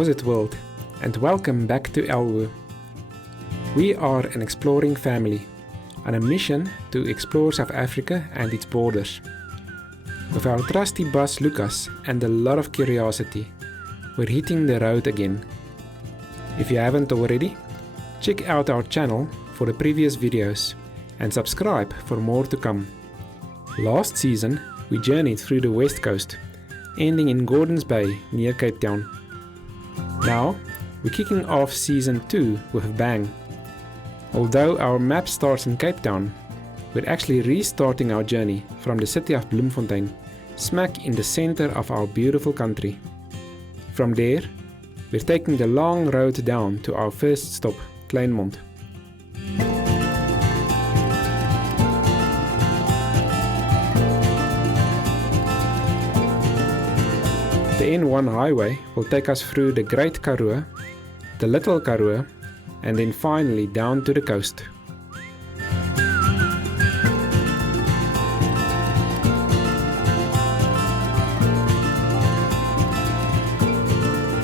How's it world, and welcome back to ELWU. We are an exploring family on a mission to explore South Africa and its borders. With our trusty boss Lucas and a lot of curiosity, we're hitting the road again. If you haven't already, check out our channel for the previous videos and subscribe for more to come. Last season, we journeyed through the west coast, ending in Gordons Bay near Cape Town. Now, we're kicking off season 2 with a bang. Although our map starts in Cape Town, we're actually restarting our journey from the city of Bloemfontein, smack in the center of our beautiful country. From there, we're taking the long road down to our first stop, Kleinmond. The N1 highway will take us through the Great Karoo, the Little Karoo, and then finally down to the coast.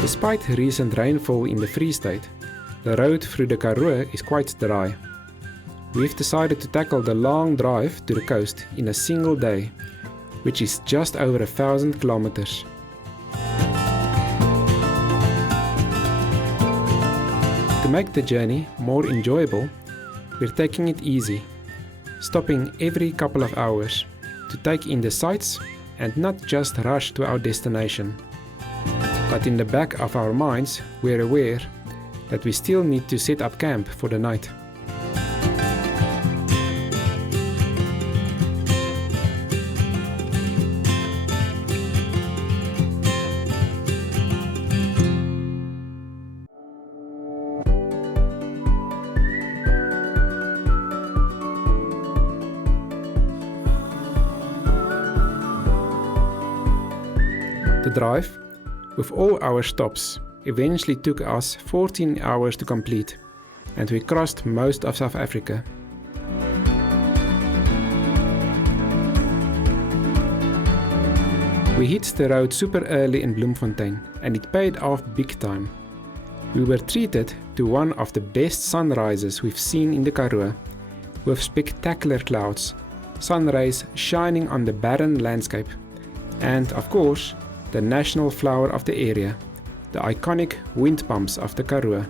Despite recent rainfall in the Free State, the road through the Karoo is quite dry. We've decided to tackle the long drive to the coast in a single day, which is just over 1,000 kilometers. To make the journey more enjoyable, we're taking it easy, stopping every couple of hours to take in the sights and not just rush to our destination. But in the back of our minds, we're aware that we still need to set up camp for the night. The drive, with all our stops, eventually took us 14 hours to complete, and we crossed most of South Africa. We hit the road super early in Bloemfontein, and it paid off big time. We were treated to one of the best sunrises we've seen in the Karoo, with spectacular clouds, sun rays shining on the barren landscape, and of course, the national flower of the area, the iconic wind pumps of the Karoo.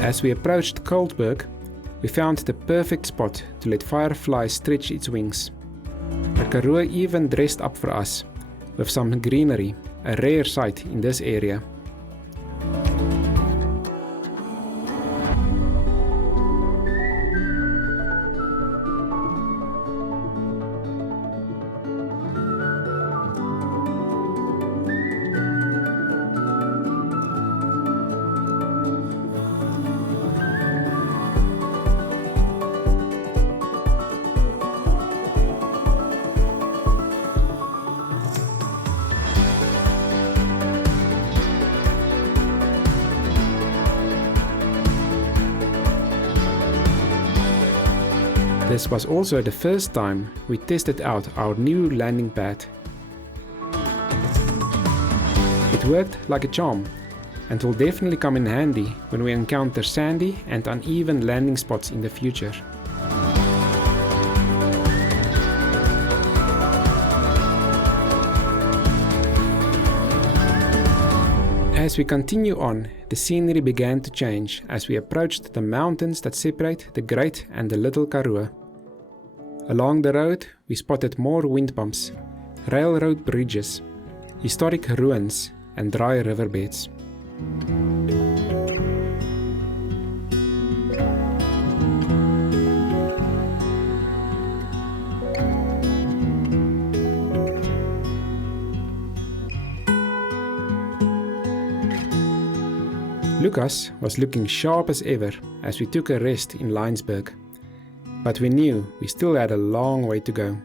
As we approached Koldberg, we found the perfect spot to let Firefly stretch its wings. The Karoo even dressed up for us, with some greenery, a rare sight in this area. This was also the first time we tested out our new landing pad. It worked like a charm and will definitely come in handy when we encounter sandy and uneven landing spots in the future. As we continue on, the scenery began to change as we approached the mountains that separate the Great and the Little Karoo. Along the road, we spotted more wind pumps, railroad bridges, historic ruins, and dry riverbeds. Lucas was looking sharp as ever as we took a rest in Laingsburg, but we knew we still had a long way to go.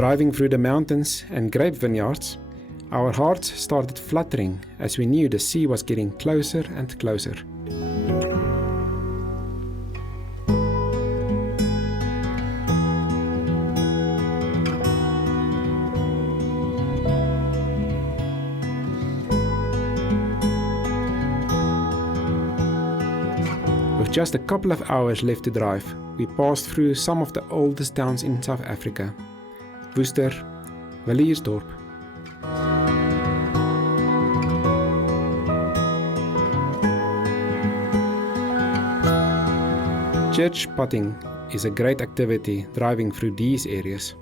Driving through the mountains and grape vineyards, our hearts started fluttering as we knew the sea was getting closer and closer. With just a couple of hours left to drive, we passed through some of the oldest towns in South Africa: Worcester, Villiersdorp. Church spotting is a great activity driving through these areas.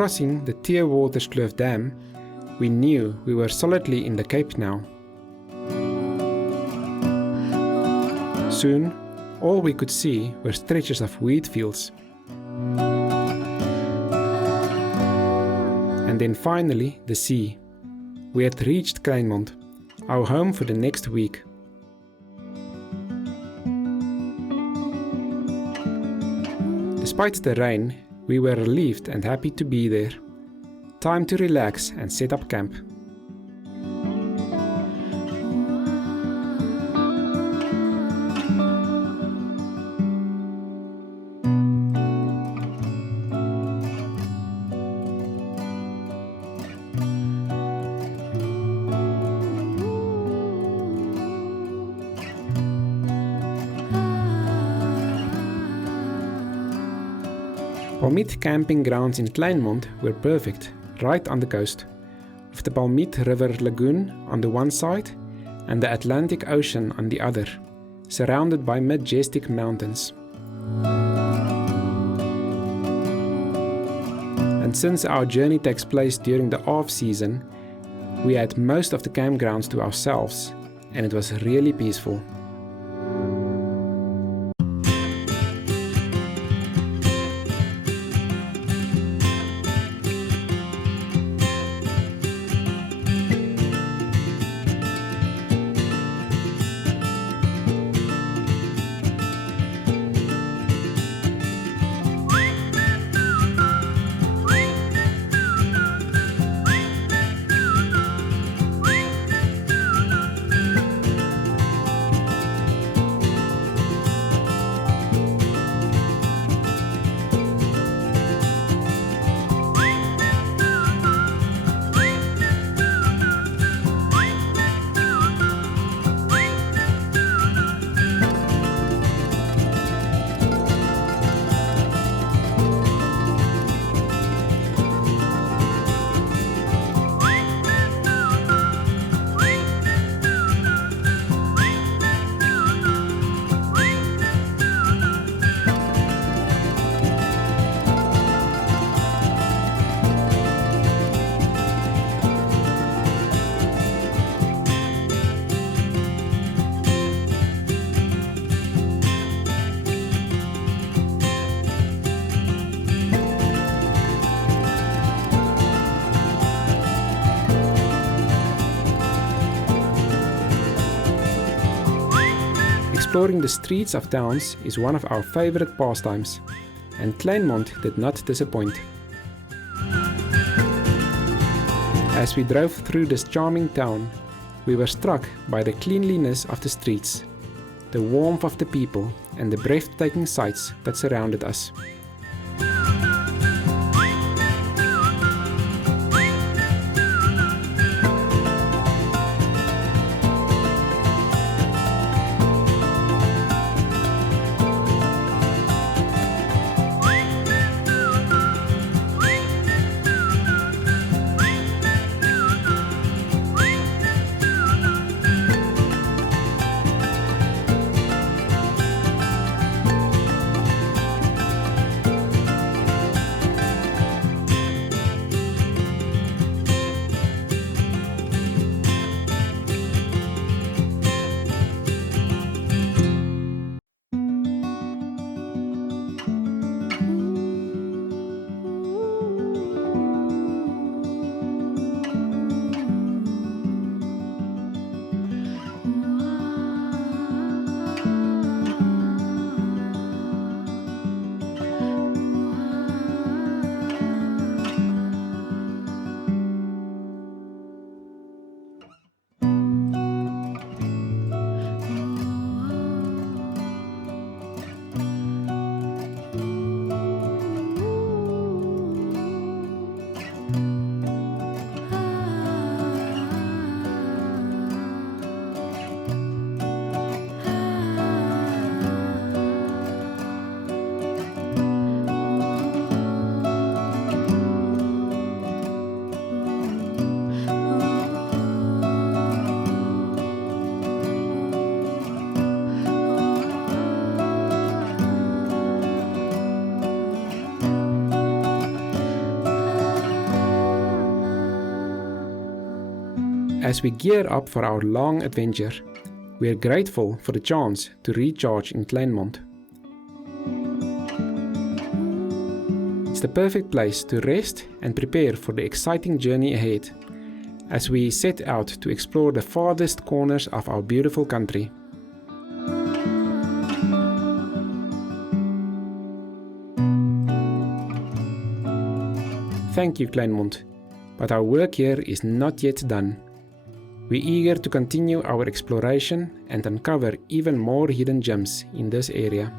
Crossing the Teerwaterskloof Dam, we knew we were solidly in the Cape now. Soon, all we could see were stretches of wheat fields. And then finally, the sea. We had reached Kleinmond, our home for the next week. Despite the rain, we were relieved and happy to be there. Time to relax and set up camp. Balmit camping grounds in Kleinmond were perfect, right on the coast, with the Balmit River Lagoon on the one side and the Atlantic Ocean on the other, surrounded by majestic mountains. And since our journey takes place during the off-season, we had most of the campgrounds to ourselves, and it was really peaceful. Exploring the streets of towns is one of our favorite pastimes, and Kleinmond did not disappoint. As we drove through this charming town, we were struck by the cleanliness of the streets, the warmth of the people, and the breathtaking sights that surrounded us. As we gear up for our long adventure, we are grateful for the chance to recharge in Kleinmond. It's the perfect place to rest and prepare for the exciting journey ahead, as we set out to explore the farthest corners of our beautiful country. Thank you, Kleinmond, but our work here is not yet done. We're eager to continue our exploration and uncover even more hidden gems in this area.